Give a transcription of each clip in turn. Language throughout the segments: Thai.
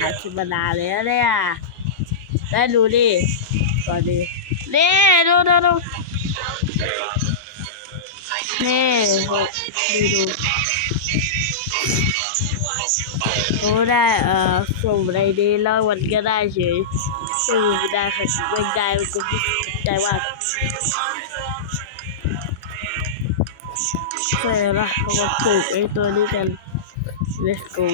หาคลิปมานานแล้วเนี่ยได้ดูดิก่อนดินี่ดูนี่ดูได้ส่งอะไรดีแล้ววันก็ได้เฉยซึ่งไม่ได้ค่ะไม่ได้ก็ใจว่าใช่ละเราปลูกไอ้ตัวนี้กัน let's go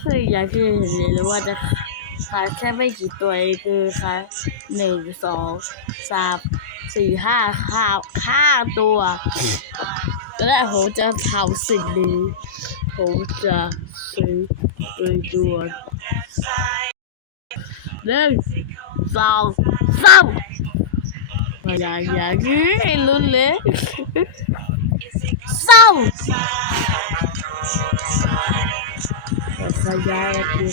คืออย่างที่เห็นเลยว่าจะขายแค่ไม่กี่ตัวเองคือขาย1 2 3 4 5ตัวและผมจะทำสิ่งนี้ผมจะซื้อโดยด่วน1 2 3อย่างนี้ลุ้นเลยเศร้าขยาย1 2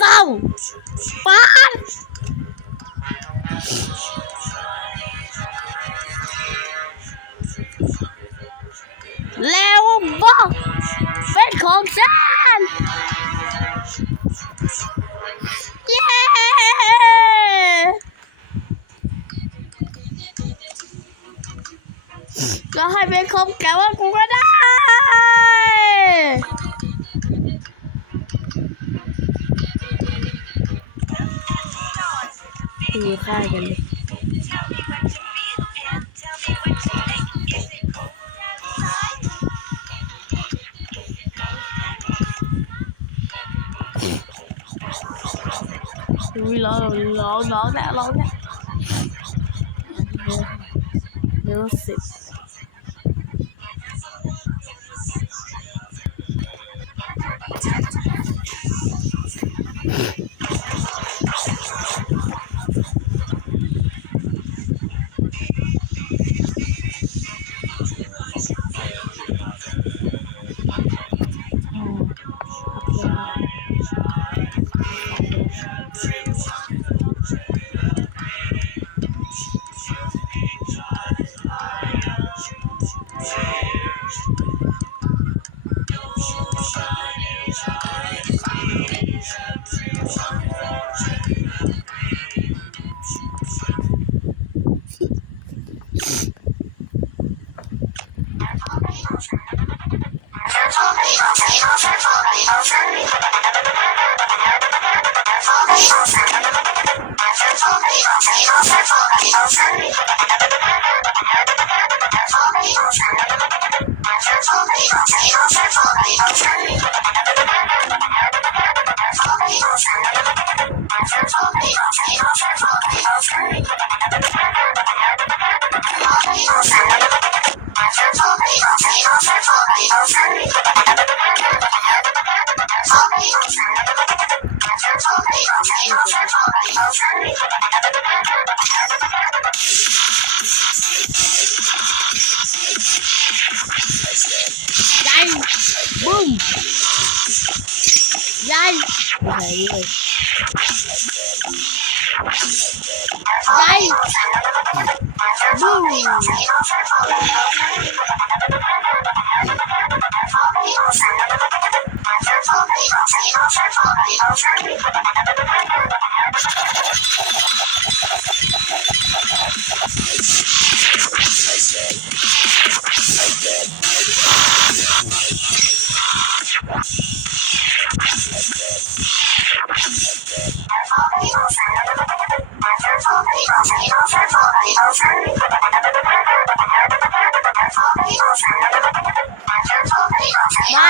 3ปานแล้วบอกเป็นของฉันเย้ก็ให้เป็นของแกว่ากูก็ได้ตีค่ากันเลยร้องเนี่ยเดี๋ยว10บุ้มยัยไหนเลยยัยบุ้มไม่